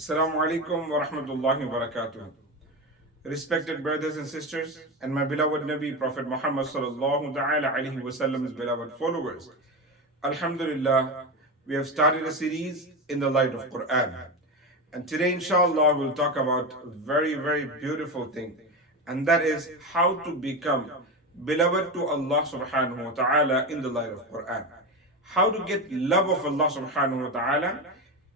Assalamu alaikum wa rahmatullahi wa barakatuh. Respected brothers and sisters, and my beloved Nabi Prophet Muhammad sallallahu ta'ala alaihi wasallam's beloved followers. Alhamdulillah, we have started a series in the light of Quran. And today, inshallah, we'll talk about a very, very beautiful thing. And that is how to become beloved to Allah subhanahu wa ta'ala in the light of Quran. How to get love of Allah subhanahu wa ta'ala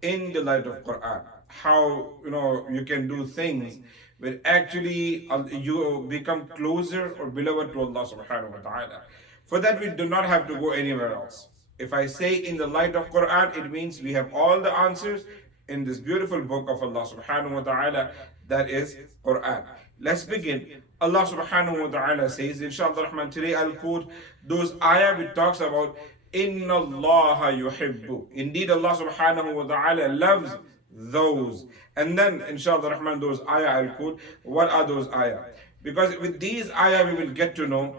in the light of Quran. How you can do things where actually you become closer or beloved to Allah subhanahu wa ta'ala. For that we do not have to go anywhere else. If I say in the light of Quran, it means we have all the answers in this beautiful book of Allah subhanahu wa ta'ala, that is Quran. Let's begin. Allah subhanahu wa ta'ala says, inshallah rahman, today I'll quote those ayah which talks about Inna Allaha yuhibbu. Indeed, Allah subhanahu wa ta'ala loves those. And then, inshallah rahman, those ayah I'll quote. What are those ayah? Because with these ayah we will get to know,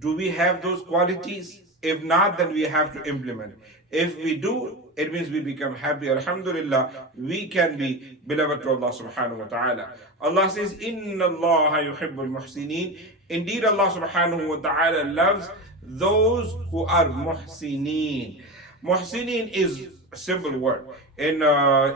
do we have those qualities? If not, then we have to implement. If we do, it means we become happy. Alhamdulillah, we can be beloved to Allah subhanahu wa ta'ala. Allah says, Inna Allaha yuhibbul muhsineen. Indeed, Allah subhanahu wa ta'ala loves those who are muhsineen. Muhsineen is a simple word. In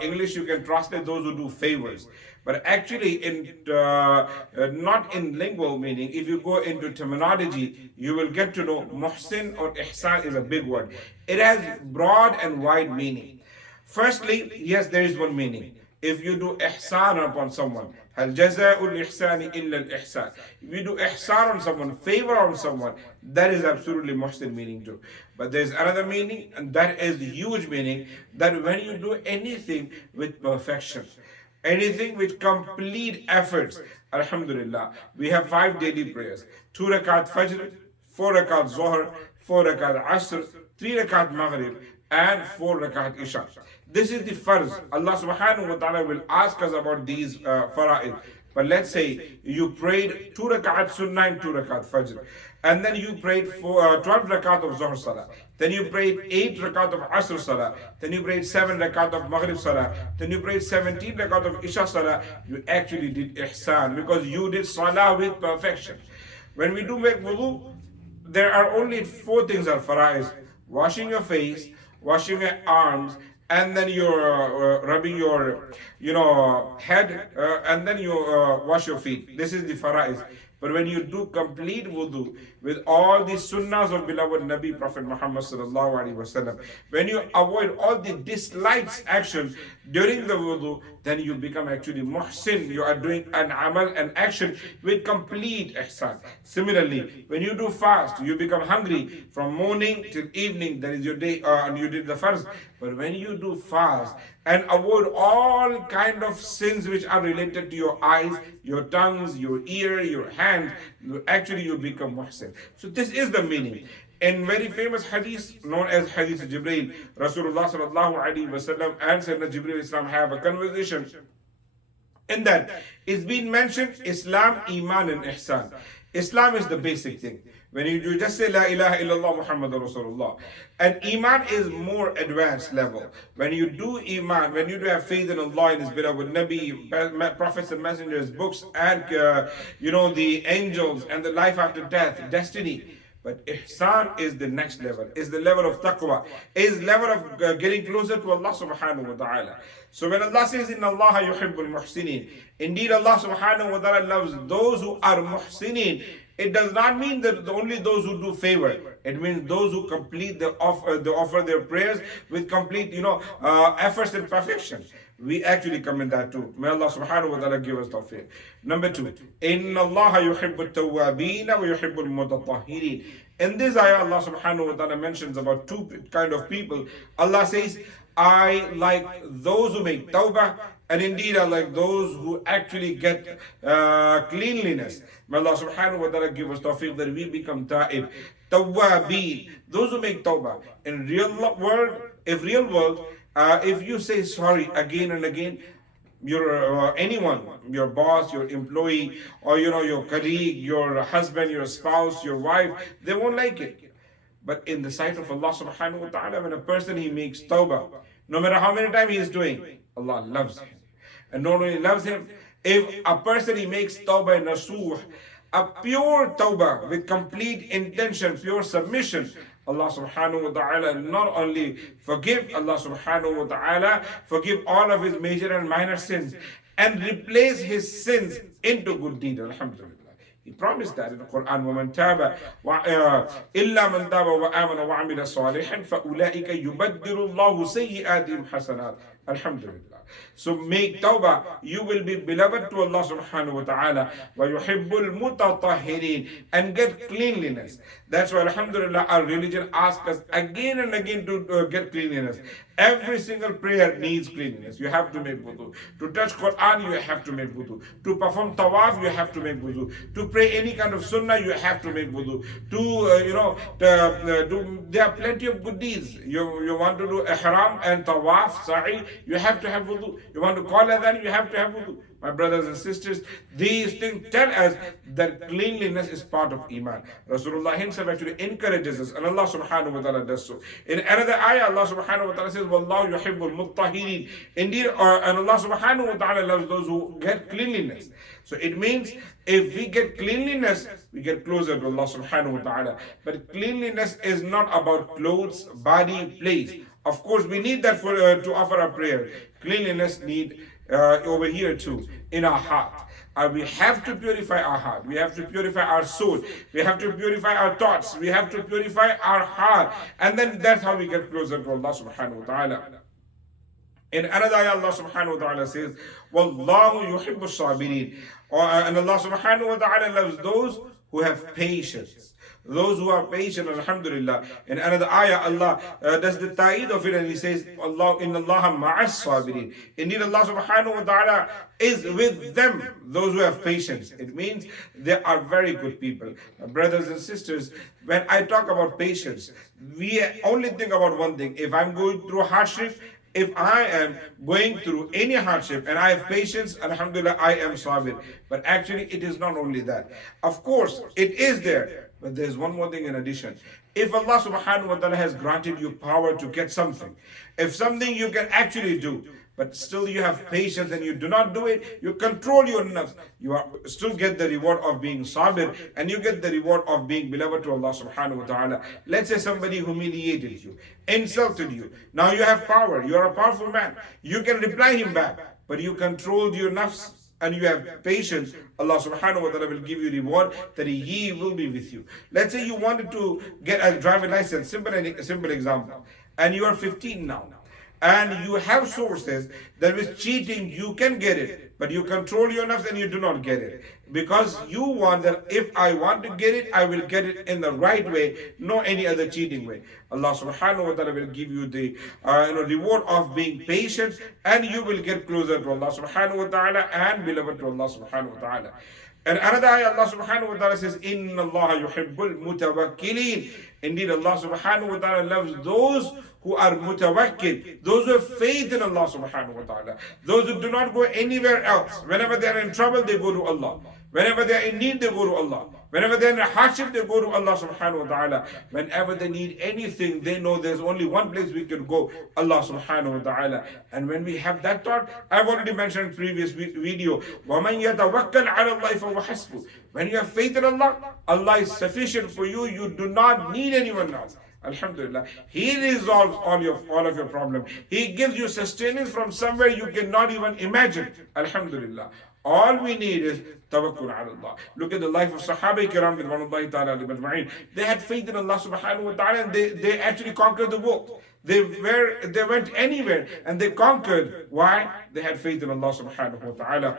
English, you can translate those who do favors. But actually, not in lingual meaning, if you go into terminology, you will get to know muhsin or ihsan is a big word. It has broad and wide meaning. Firstly, yes, there is one meaning. If you do ihsan upon someone, hal jaza'ul ihsani illa al ihsan. If you do ihsan on someone, favor on someone, that is absolutely muhsin meaning too. But there is another meaning, and that is the huge meaning, that when you do anything with perfection, anything with complete efforts, alhamdulillah, we have 5 daily prayers: 2 rakat fajr, 4 rakat zohr, 4 rakat asr, 3 rakat maghrib, and 4 rakat isha. This is the farz. Allah subhanahu wa ta'ala will ask us about these fara'id. But let's say you prayed 2 rakat sunnah and 2 rakat fajr. And then you prayed 12 rakat of Zuhr Salah. Then you prayed 8 rakat of Asr Salah. Then you prayed 7 rakat of Maghrib Salah. Then you prayed 17 rakat of Isha Salah. You actually did ihsan because you did Salah with perfection. When we do make wudu, there are only 4 things are fara'is: washing your face, washing your arms, and then you're rubbing your head, and then you wash your feet. This is the fara'is. But when you do complete wudu with all the sunnahs of beloved Nabi Prophet Muhammad sallallahu alaihi wasallam, when you avoid all the dislikes action during the wudu, then you become actually muhsin. You are doing an amal, an action with complete ihsan. Similarly, when you do fast, you become hungry from morning till evening. That is your day, and you did the farz. But when you do fast and avoid all kind of sins which are related to your eyes, your tongues, your ear, your hand, actually you become muhsin. So this is the meaning. In very famous hadith known as Hadith Jibreel, Rasulullah sallallahu alaihi wasallam and Sayyidina Jibreel Islam have a conversation. In that, it's been mentioned Islam, Iman, and Ihsan. Islam is the basic thing. When you just say La ilaha illallah Muhammadur Rasulullah. And Iman is more advanced level. When you do Iman, when you do have faith in Allah and His beloved Nabi, prophets and messengers, books, and the angels, and the life after death, destiny. But ihsan is the next level, is the level of taqwa, is level of getting closer to Allah subhanahu wa ta'ala. So when Allah says, Inna Allaha yuhibbul muhsineen, indeed Allah subhanahu wa ta'ala loves those who are muhsineen, it does not mean that only those who do favor. It means those who complete the offer their prayers with complete efforts and perfection. We actually come in that too. May Allah subhanahu wa ta'ala give us tawfiq. Number 2, Inna Allaha yuhibbut tawwabeen wa yuhibbul mutatahhirin. In this ayah, Allah subhanahu wa ta'ala mentions about 2 kind of people. Allah says, I like those who make tawbah, and indeed I like those who actually get cleanliness. May Allah subhanahu wa ta'ala give us tawfiq that we become ta'ib. Tawwabeen, those who make tawbah. In real world, if you say sorry again and again, your anyone, your boss, your employee, or your colleague, your husband, your spouse, your wife, they won't like it. But in the sight of Allah subhanahu wa ta'ala, when a person he makes tawbah, no matter how many times he is doing, Allah loves him. and not only loves him, if a person he makes tawbah nasuh, a pure tawbah with complete intention, pure submission, Allah subhanahu wa ta'ala not only forgive, Allah subhanahu wa ta'ala forgive all of his major and minor sins and replace his sins into good deeds. Alhamdulillah. He promised that in the Quran. وَمَنْ تَابَ إِلَّا مَنْ تَابَ وَآمَنَ وَعَمِلَ صَالِحًا فَأُولَٰئِكَ يُبَدِّلُ اللَّهُ سَيِّئَاتِهِمْ حَسَنَاتٍ. Alhamdulillah. So make tawbah, you will be beloved to Allah subhanahu wa ta'ala. وَيُحِبُّ الْمُتَطَهِّرِينَ, and get cleanliness. That's why alhamdulillah our religion asks us again and again to get cleanliness. Every single prayer needs cleanliness. You have to make wudu. To touch Quran, you have to make wudu. To perform tawaf, you have to make wudu. To pray any kind of sunnah, you have to make wudu. There are plenty of good deeds. You want to do ihram and tawaf, sa'i, you have to have wudu. You want to call adhan, you have to have wudu. My brothers and sisters, these things tell us that cleanliness is part of Iman. Rasulullah himself actually encourages us, and Allah subhanahu wa ta'ala does so. In another ayah, Allah subhanahu wa ta'ala says, Wallahu yuhibbul muttahirin. Indeed, and Allah subhanahu wa ta'ala loves those who get cleanliness. So it means if we get cleanliness, we get closer to Allah subhanahu wa ta'ala. But cleanliness is not about clothes, body, place. Of course, we need that to offer our prayer. Cleanliness need over here too, in our heart. We have to purify our heart. We have to purify our soul. We have to purify our thoughts. We have to purify our heart. And then that's how we get closer to Allah subhanahu wa ta'ala. In another ayah, Allah subhanahu wa ta'ala says, Wallahu yuhibbu sabirin. And Allah subhanahu wa ta'ala loves those who have patience. Those who are patient, alhamdulillah. In another ayah, Allah does the ta'id of it, and He says, Allah, inna Allaha ma'as sabirin. Indeed, Allah subhanahu wa ta'ala is with them, those who have patience. It means they are very good people. Brothers and sisters, when I talk about patience, we only think about one thing. If I'm going through hardship, if I am going through any hardship and I have patience, alhamdulillah, I am sabir. But actually, it is not only that. Of course, it is there. But there's one more thing in addition. If Allah subhanahu wa ta'ala has granted you power to get something, if something you can actually do, but still you have patience and you do not do it, you control your nafs, you still get the reward of being sabir, and you get the reward of being beloved to Allah subhanahu wa ta'ala. Let's say somebody humiliated you, insulted you. Now you have power, you are a powerful man. You can reply him back, but you controlled your nafs and you have patience. Allah subhanahu wa ta'ala will give you reward that He will be with you. Let's say you wanted to get a driving license, simple example, and you are 15 now. And you have sources that with cheating you can get it, but you control your nafs and you do not get it. Because you want that if I want to get it, I will get it in the right way, no any other cheating way. Allah subhanahu wa ta'ala will give you the reward of being patient, and you will get closer to Allah subhanahu wa ta'ala and beloved to Allah subhanahu wa ta'ala. And another ayah, Allah subhanahu wa ta'ala says, Inna Allaha yuhibbul mutawakkilin. Indeed, Allah subhanahu wa ta'ala loves those who are mutawakkil, those who have faith in Allah subhanahu wa ta'ala, those who do not go anywhere else. Whenever they are in trouble, they go to Allah. Whenever they are in need, they go to Allah. Whenever they are in a hardship, they go to Allah subhanahu wa ta'ala. Whenever they need anything, they know there's only one place we can go, Allah subhanahu wa ta'ala. And when we have that thought, I've already mentioned in previous video, وَمَنْ يَتَوَكَّلْ عَلَى اللَّهِ فَهُوَ حَسْبُهُ. When you have faith in Allah, Allah is sufficient for you. You do not need anyone else. Alhamdulillah. He resolves all of your problems. He gives you sustenance from somewhere you cannot even imagine. Alhamdulillah. All we need is tawakkul ala Allah. Look at the life of Sahaba Kiram ridwanullahi ta'ala alayhim ajma'in. They had faith in Allah subhanahu wa ta'ala, and they actually conquered the world. They went anywhere and they conquered. Why? They had faith in Allah subhanahu wa ta'ala.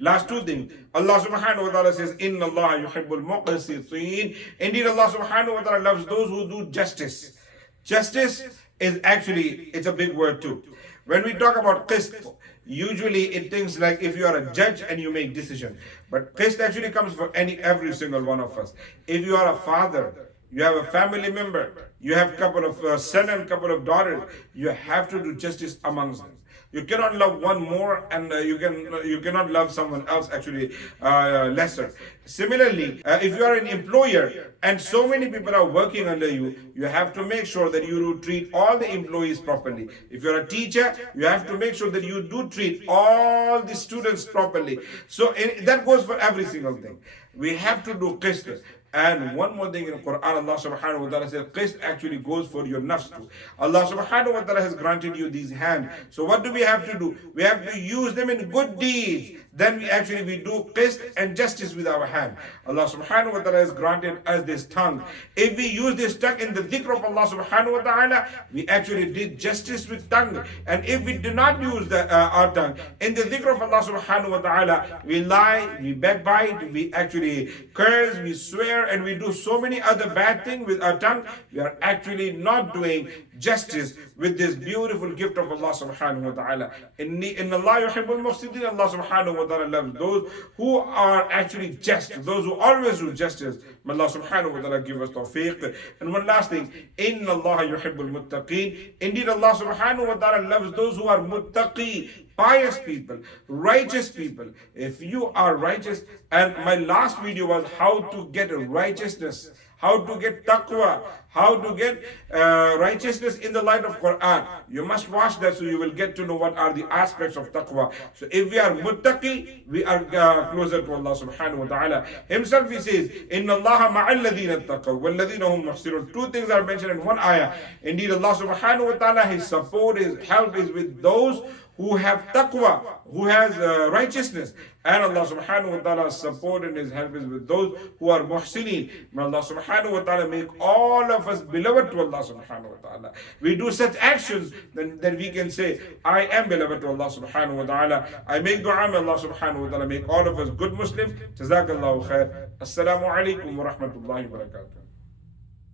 Last two things. Allah subhanahu wa ta'ala says, Inna Allah yuhibbul muqsitin. Indeed, Allah subhanahu wa ta'ala loves those who do justice. Justice is actually, it's a big word too. When we talk about qist, usually it thinks like if you are a judge and you make decision. But qist actually comes for every single one of us. If you are a father, you have a family member, you have a couple of sons and a couple of daughters, you have to do justice amongst them. You cannot love one more, and you cannot love someone else actually lesser. Similarly, if you are an employer and so many people are working under you, you have to make sure that you do treat all the employees properly. If you're a teacher, you have to make sure that you do treat all the students properly. So that goes for every single thing. We have to do qist. And one more thing in the Quran, Allah subhanahu wa ta'ala says, qist actually goes for your nafs too. Allah subhanahu wa ta'ala has granted you these hands. So what do we have to do? We have to use them in good deeds. Then we do qist and justice with our hand. Allah subhanahu wa ta'ala has granted us this tongue. If we use this tongue in the dhikr of Allah subhanahu wa ta'ala, we actually did justice with tongue. And if we do not use our tongue in the dhikr of Allah subhanahu wa ta'ala, we lie, we backbite, we actually curse, we swear, and we do so many other bad things with our tongue. We are actually not doing justice with this beautiful gift of Allah subhanahu wa ta'ala. Inna Allah yuhibbul muhsinin. Allah subhanahu wa ta'ala loves those who are actually just, those who always do justice. May Allah subhanahu wa ta'ala give us tawfiq. And one last thing, Inna Allah yuhibbul muttaqeen. Indeed, Allah subhanahu wa ta'ala loves those who are muttaqi, pious people, righteous people. If you are righteous, and my last video was how to get righteousness, how to get taqwa, how to get righteousness in the light of Quran. You must watch that so you will get to know what are the aspects of taqwa. So if we are muttaqi, we are closer to Allah subhanahu wa ta'ala. Himself he says, Inna Allaha ma'al ladhina taqaw wal ladhina hum muhsinun. Two things are mentioned in one ayah. Indeed, Allah subhanahu wa ta'ala, His support, His help is with those who have taqwa, who has righteousness. And Allah subhanahu wa ta'ala's support and His help is with those who are muhsineen. May Allah subhanahu wa ta'ala make all of us beloved to Allah subhanahu wa ta'ala. We do such actions, then we can say, I am beloved to Allah subhanahu wa ta'ala. I make dua, may Allah subhanahu wa ta'ala make all of us good Muslims. Jazakallahu khair. Assalamu alaikum wa rahmatullahi wa barakatuh.